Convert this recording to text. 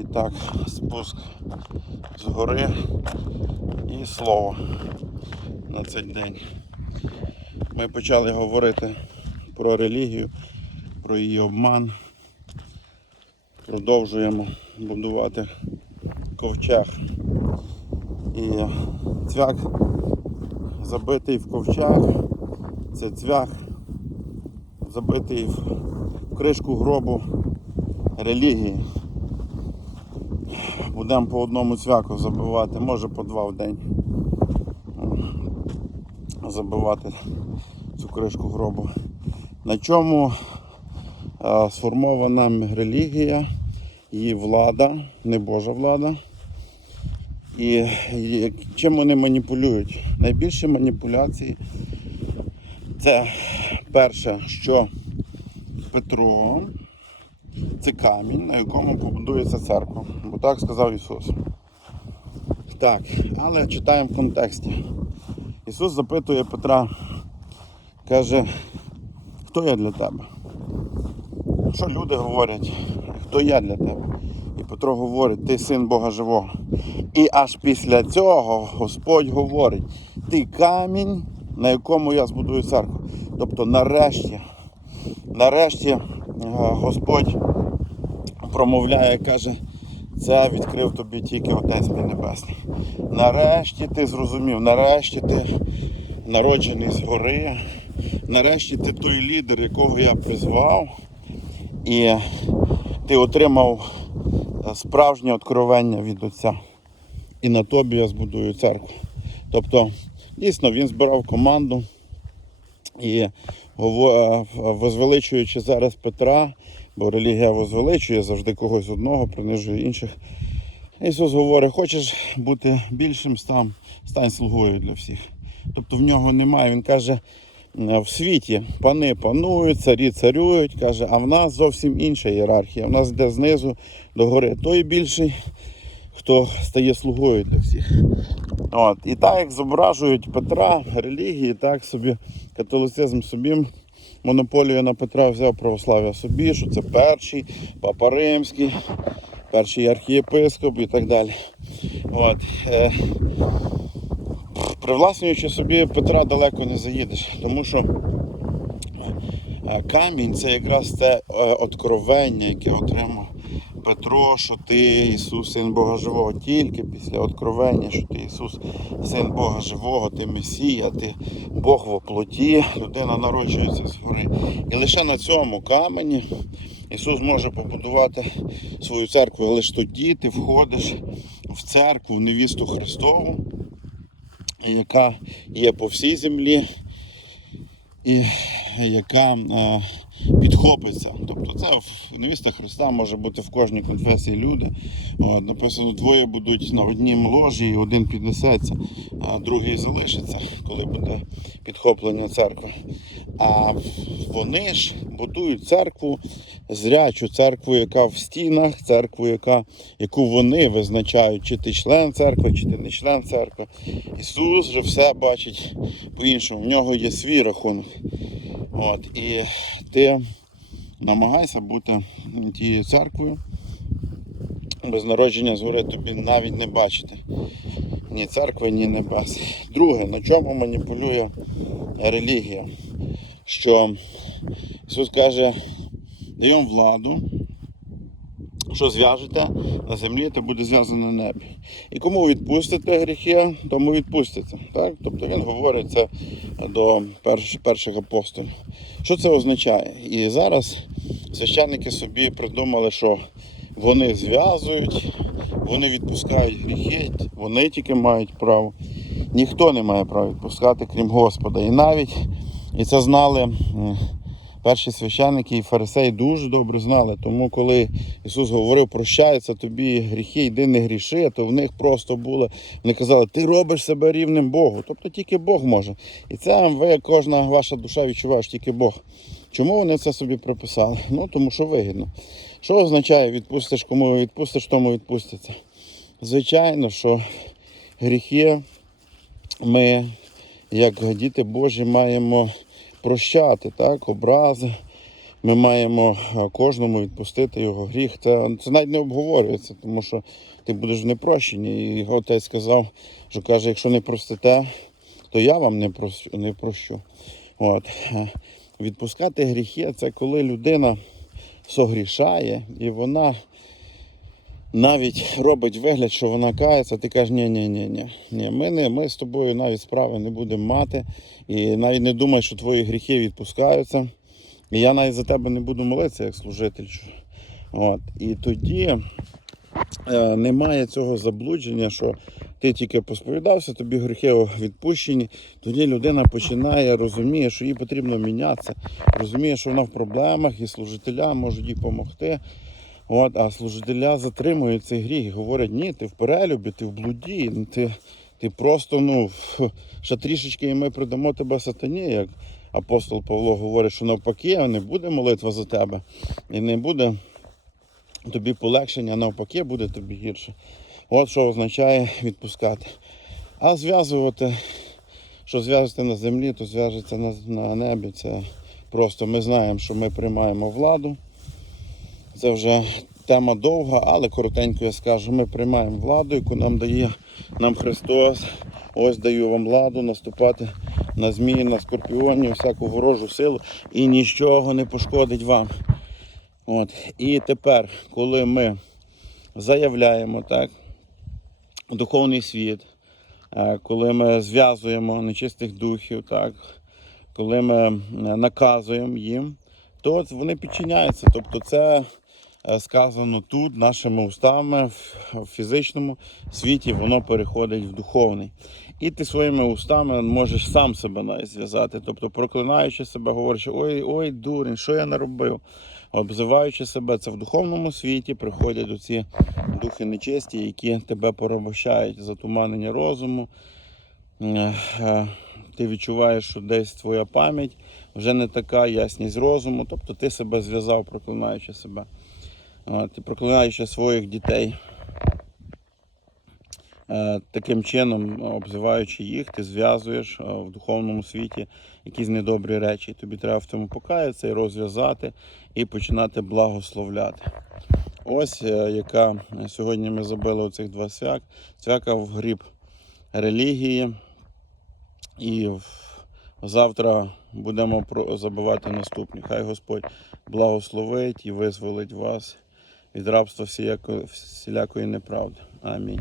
І так, спуск з гори і слово на цей день. Ми почали говорити про релігію, про її обман. Продовжуємо будувати ковчег. І цвях забитий в ковчег. Це цвях забитий в кришку гробу релігії. Будемо по одному цвяку забивати, може по два в день. Забивати цю кришку гробу. На чому е, сформована релігія, її влада, не Божа влада. І, і чим вони маніпулюють? Найбільші маніпуляції це перше, що Петро це камінь, на якому побудується церква. Бо так сказав Ісус. Так, але читаємо в контексті. Ісус запитує Петра, каже, хто я для тебе? Що люди говорять? Хто я для тебе? І Петро говорить, ти син Бога живого. І аж після цього Господь говорить, ти камінь, на якому я збудую церкву. Тобто нарешті, нарешті Господь промовляє, каже, це відкрив тобі тільки Отець мій Небесний. Нарешті ти зрозумів, нарешті ти народжений згори, нарешті ти той лідер, якого я призвав, і ти отримав е, справжнє откровення від Отця. І на тобі я збудую церкву. Тобто, дійсно, він збирав команду і возвеличуючи зараз Петра, бо релігія возвеличує завжди когось одного, принижує інших. Ісус говорить, хочеш бути більшим, стань, стань слугою для всіх. Тобто в нього немає. Він каже, «Е, в світі пани панують, царі царюють, каже, а в нас зовсім інша ієрархія. В нас йде знизу до гори. Той більший, хто стає слугою для всіх. От. І так як зображують Петра, релігії, так собі католицизм собі монополію на Петра взяв православ'я собі, що це перший, папа римський, перший архієпископ і так далі. От. Е, привласнюючи собі Петра далеко не заїдеш, тому що е, камінь це якраз те е, откровення, яке отримав Петро, що ти Ісус, син Бога Живого, тільки після откровення, що ти Ісус, син Бога Живого, ти Месія, ти Бог в оплоті, людина народжується згори. І лише на цьому камені Ісус може побудувати свою церкву. Але ж тоді ти входиш в церкву, в невісту Христову, яка є по всій землі і яка е, підхопиться. Тобто це в- невіста Христа може бути в кожній конфесії люди. От, написано, двоє будуть на однім ложі, і один піднесеться, а другий залишиться, коли буде підхоплення церкви. А вони ж будують церкву, зрячу церкву, яка в стінах, церкву, яка, яку вони визначають, чи ти член церкви, чи ти не член церкви. Ісус же все бачить по-іншому. В нього є свій рахунок. От, і ти намагайся бути тією церквою. Без народження згори тобі навіть не бачити ні церкви, ні небес. Друге, на чому маніпулює релігія? Що Ісус каже, даємо владу, що зв'яжете на землі, то буде зв'язано на небі. І кому відпустите гріхи, тому відпуститься. Так? Тобто він говорить це до перш, перших апостолів. Що це означає? І зараз священники собі придумали, що вони зв'язують, вони відпускають гріхи, вони тільки мають право. Ніхто не має права відпускати, крім Господа. І навіть, і це знали перші священники і фарисеї дуже добре знали. Тому коли Ісус говорив, прощаються тобі гріхи, йди не гріши, то в них просто було, вони казали, ти робиш себе рівним Богу. Тобто тільки Бог може. І це ви, кожна ваша душа відчуває, що тільки Бог. Чому вони це собі приписали? Ну, тому що вигідно. Що означає відпустиш, кому відпустиш, тому відпуститься? Звичайно, що гріхи ми, як діти Божі, маємо прощати, так, образи, ми маємо е, кожному відпустити його гріх. Це, це навіть не обговорюється, тому що ти будеш в непрощенні. І отець сказав, що каже, якщо не простите, то я вам не прощу. Не прощу. От. Е, Відпускати гріхи це коли людина согрішає і вона навіть робить вигляд, що вона кається, ти кажеш, ні, ні, ні, ні. ми, не, ми з тобою навіть справи не будемо мати. І навіть не думай, що твої гріхи відпускаються. І я навіть за тебе не буду молитися як служитель. От. І тоді е, немає цього заблудження, що ти тільки посповідався, тобі гріхи відпущені. Тоді людина починає розуміє, що їй потрібно мінятися, розуміє, що вона в проблемах, і служителя можуть їй допомогти. От, а служителя затримують цей гріх і говорять, ні, ти в перелюбі, ти в блуді, ну, ти, ти просто ну, ще трішечки і ми придамо тебе сатані, як апостол Павло говорить, що навпаки не буде молитва за тебе і не буде тобі полегшення, навпаки буде тобі гірше. От що означає відпускати. А зв'язувати, що зв'яжете на землі, то зв'яжеться на, на небі. Це просто ми знаємо, що ми приймаємо владу. Це вже тема довга, але коротенько я скажу. Ми приймаємо владу, яку нам дає нам Христос. Ось даю вам владу наступати на змії, на скорпіонів, всяку ворожу силу і нічого не пошкодить вам. От. І тепер, коли ми заявляємо так, духовний світ, е, коли ми зв'язуємо нечистих духів, так, коли ми е, наказуємо їм, то вони підчиняються. Тобто це сказано тут, нашими устами, в в фізичному світі, воно переходить в духовний. І ти своїми устами можеш сам себе навіть зв'язати. Тобто, проклинаючи себе, говориш, ой, ой, дурень, що я наробив? Обзиваючи себе, це в духовному світі приходять оці духи нечисті, які тебе порабощають, затуманення розуму. Е, е, Ти відчуваєш, що десь твоя пам'ять вже не така ясність розуму, тобто ти себе зв'язав, проклинаючи себе. От, і проклинаючи своїх дітей. Е, Таким чином, обзиваючи їх, ти зв'язуєш е, в духовному світі якісь недобрі речі. Тобі треба в цьому покаятися і розв'язати, і починати благословляти. Ось е, яка сьогодні ми забили оцих два свяк. Свяка в гріб релігії. І завтра будемо забивати наступні. Хай Господь благословить і визволить вас від рабства всілякої, неправди. Амінь.